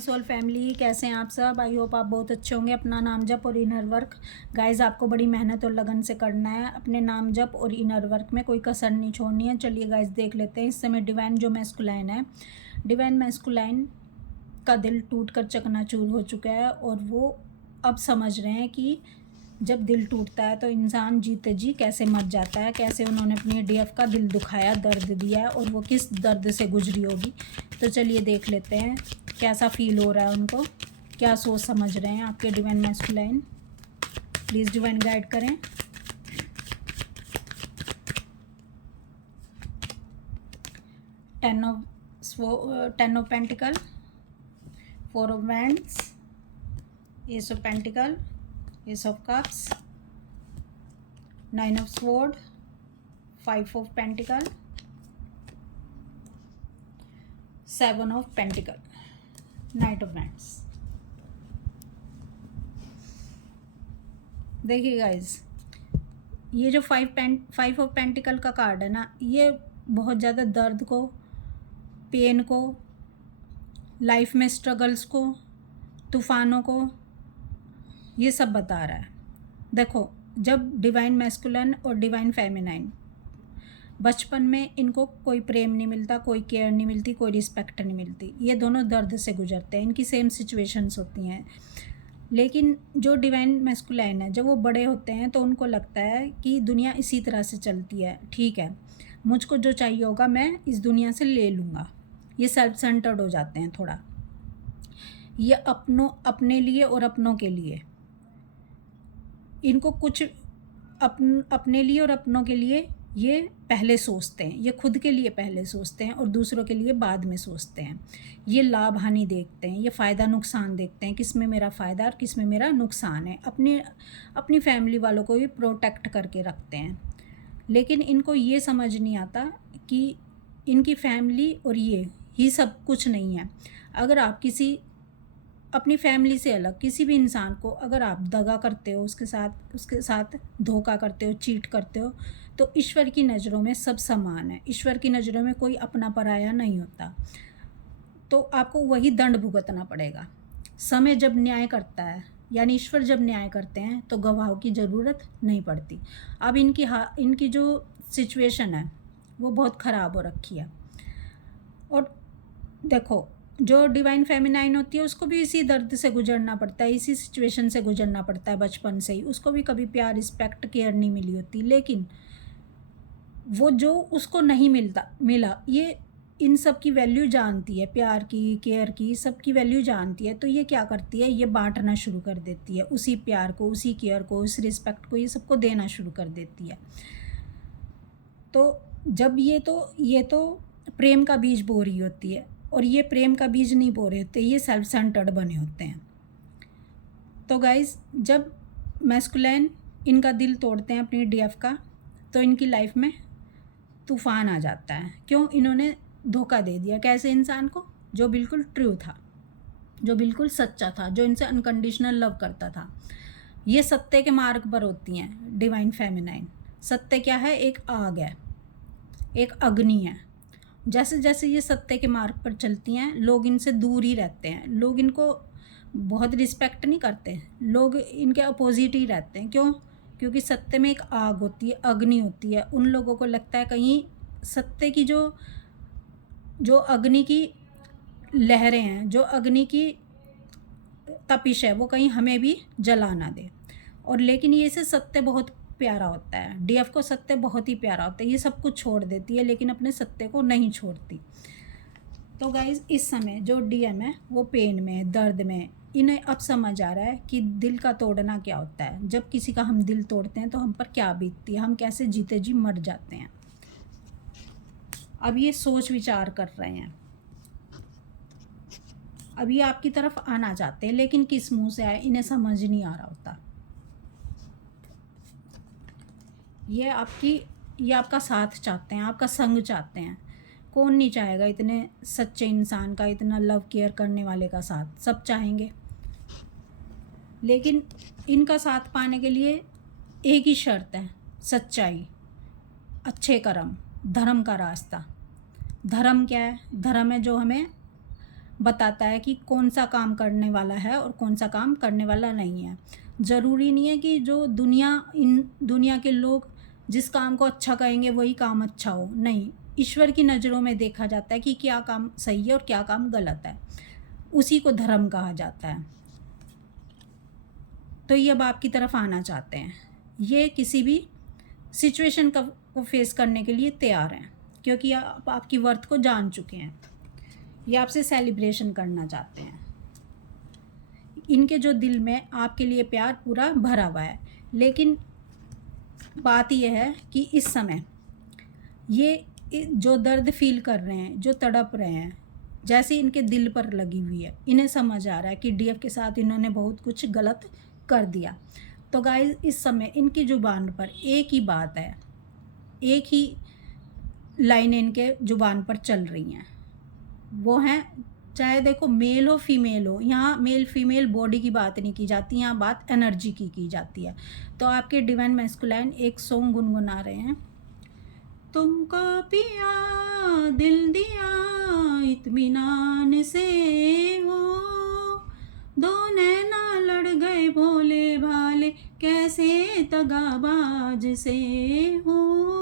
Soul family, कैसे हैं आप सब। आई होप आप बहुत अच्छे होंगे। अपना नाम जप और इनर वर्क गाइज आपको बड़ी मेहनत और लगन से करना है। अपने नाम जप और इनर वर्क में कोई कसर नहीं छोड़नी है। चलिए गाइज देख लेते हैं। इस समय डिवाइन जो मैस्कुलाइन है, डिवाइन मैस्कुलाइन का दिल टूट कर चकनाचूर हो चुका है और वो अब समझ रहे हैं कि जब दिल टूटता है तो इंसान जीते जी कैसे मर जाता है, कैसे उन्होंने अपनी डीएफ का दिल दुखाया, दर्द दिया है और वो किस दर्द से गुजरी होगी। तो चलिए देख लेते हैं कैसा फील हो रहा है उनको, क्या सोच समझ रहे हैं आपके divine masculine. Please divine guide करें। Ten of pentacle, four of wands, ace of pentacle, ace of cups, nine of sword, five of pentacle, seven of pentacle, knight of wands. देखिए गाइज, ये जो फाइव ऑफ पेंटिकल का card है ना, ये बहुत ज़्यादा दर्द को, पेन को, लाइफ में स्ट्रगल्स को, तूफ़ानों को, ये सब बता रहा है। देखो, जब डिवाइन मैस्कुलिन और डिवाइन फेमिनाइन बचपन में इनको कोई प्रेम नहीं मिलता, कोई केयर नहीं मिलती, कोई रिस्पेक्ट नहीं मिलती, ये दोनों दर्द से गुजरते हैं, इनकी सेम सिचुएशंस होती हैं। लेकिन जो डिवाइन मैस्कुलाइन है, जब वो बड़े होते हैं तो उनको लगता है कि दुनिया इसी तरह से चलती है, ठीक है, मुझको जो चाहिए होगा मैं इस दुनिया से ले लूँगा। ये सेल्फ सेंटर्ड हो जाते हैं थोड़ा, ये अपने लिए और अपनों के लिए, इनको कुछ अपने लिए और अपनों के लिए ये पहले सोचते हैं, ये खुद के लिए पहले सोचते हैं और दूसरों के लिए बाद में सोचते हैं। ये लाभ हानि देखते हैं, ये फ़ायदा नुकसान देखते हैं, किस में मेरा फ़ायदा और किस में मेरा नुकसान है। अपनी फैमिली वालों को भी प्रोटेक्ट करके रखते हैं। लेकिन इनको ये समझ नहीं आता कि इनकी फैमिली और ये ही सब कुछ नहीं है। अगर आप अपनी फैमिली से अलग किसी भी इंसान को अगर आप दगा करते हो, उसके साथ धोखा करते हो, चीट करते हो, तो ईश्वर की नज़रों में सब समान है। ईश्वर की नज़रों में कोई अपना पराया नहीं होता, तो आपको वही दंड भुगतना पड़ेगा। समय जब न्याय करता है, यानी ईश्वर जब न्याय करते हैं, तो गवाहों की ज़रूरत नहीं पड़ती। अब इनकी जो सिचुएशन है वो बहुत ख़राब हो रखी है। और देखो, जो डिवाइन फेमिनाइन होती है उसको भी इसी दर्द से गुजरना पड़ता है, इसी सिचुएशन से गुजरना पड़ता है बचपन से ही। उसको भी कभी प्यार, रिस्पेक्ट, केयर नहीं मिली होती, लेकिन वो जो उसको नहीं मिला, ये इन सब की वैल्यू जानती है, प्यार की, केयर की, सब की वैल्यू जानती है। तो ये क्या करती है, ये बांटना शुरू कर देती है, उसी प्यार को, उसी केयर को, उस रिस्पेक्ट को, ये सबको देना शुरू कर देती है। तो जब ये तो प्रेम का बीज बो रही होती है, और ये प्रेम का बीज नहीं बो रहे होते, ये सेल्फ सेंटर्ड बने होते हैं। तो गाइज, जब मैस्कुलाइन इनका दिल तोड़ते हैं अपनी डीएफ का, तो इनकी लाइफ में तूफ़ान आ जाता है। क्यों? इन्होंने धोखा दे दिया। कैसे? इंसान को जो बिल्कुल ट्रू था, जो बिल्कुल सच्चा था, जो इनसे अनकंडीशनल लव करता था। ये सत्य के मार्ग पर होती हैं डिवाइन फेमिनाइन। सत्य क्या है? एक आग है, एक अग्नि है। जैसे जैसे ये सत्य के मार्ग पर चलती हैं, लोग इनसे दूर ही रहते हैं, लोग इनको बहुत रिस्पेक्ट नहीं करते, लोग इनके अपोजिट ही रहते हैं। क्यों? क्योंकि सत्य में एक आग होती है, अग्नि होती है। उन लोगों को लगता है कहीं सत्य की जो अग्नि की लहरें हैं, जो अग्नि की तपिश है, वो कहीं हमें भी जला ना दे। और लेकिन ये से सत्य बहुत प्यारा होता है, डीएफ को सत्य बहुत ही प्यारा होता है। ये सब कुछ छोड़ देती है लेकिन अपने सत्य को नहीं छोड़ती। तो गाइज, इस समय जो डीएम है वो पेन में, दर्द में। इन्हें अब समझ आ रहा है कि दिल का तोड़ना क्या होता है। जब किसी का हम दिल तोड़ते हैं तो हम पर क्या बीतती है, हम कैसे जीते जी मर जाते हैं। अब ये सोच विचार कर रहे हैं, अब ये आपकी तरफ आना चाहते हैं, लेकिन किस मुंह से आए इन्हें समझ नहीं आ रहा होता। ये आपका साथ चाहते हैं, आपका संग चाहते हैं। कौन नहीं चाहेगा इतने सच्चे इंसान का, इतना लव केयर करने वाले का साथ? सब चाहेंगे। लेकिन इनका साथ पाने के लिए एक ही शर्त है, सच्चाई, अच्छे कर्म, धर्म का रास्ता। धर्म क्या है? धर्म है जो हमें बताता है कि कौन सा काम करने वाला है और कौन सा काम करने वाला नहीं है। ज़रूरी नहीं है कि जो दुनिया के लोग जिस काम को अच्छा कहेंगे वही काम अच्छा हो, नहीं। ईश्वर की नज़रों में देखा जाता है कि क्या काम सही है और क्या काम गलत है, उसी को धर्म कहा जाता है। तो ये अब आपकी तरफ आना चाहते हैं, ये किसी भी सिचुएशन को फेस करने के लिए तैयार हैं, क्योंकि आप आपकी वर्थ को जान चुके हैं। ये आपसे सेलिब्रेशन करना चाहते हैं। इनके जो दिल में आपके लिए प्यार पूरा भरा हुआ है, लेकिन बात यह है कि इस समय ये जो दर्द फील कर रहे हैं, जो तड़प रहे हैं, जैसे इनके दिल पर लगी हुई है, इन्हें समझ आ रहा है कि डीएफ के साथ इन्होंने बहुत कुछ गलत कर दिया। तो गाइस, इस समय इनकी ज़ुबान पर एक ही बात है, एक ही लाइन इनके ज़ुबान पर चल रही हैं, वो हैं, चाहे देखो मेल हो फीमेल हो, यहाँ मेल फीमेल बॉडी की बात नहीं की जाती, यहाँ बात एनर्जी की जाती है। तो आपके डिवाइन मैस्कुलाइन एक सॉन्ग गुनगुना रहे हैं। तुमको पिया दिल दिया इत्मीनान से हो, दो नैना लड़ गए भोले भाले कैसे तगाबाज से हो।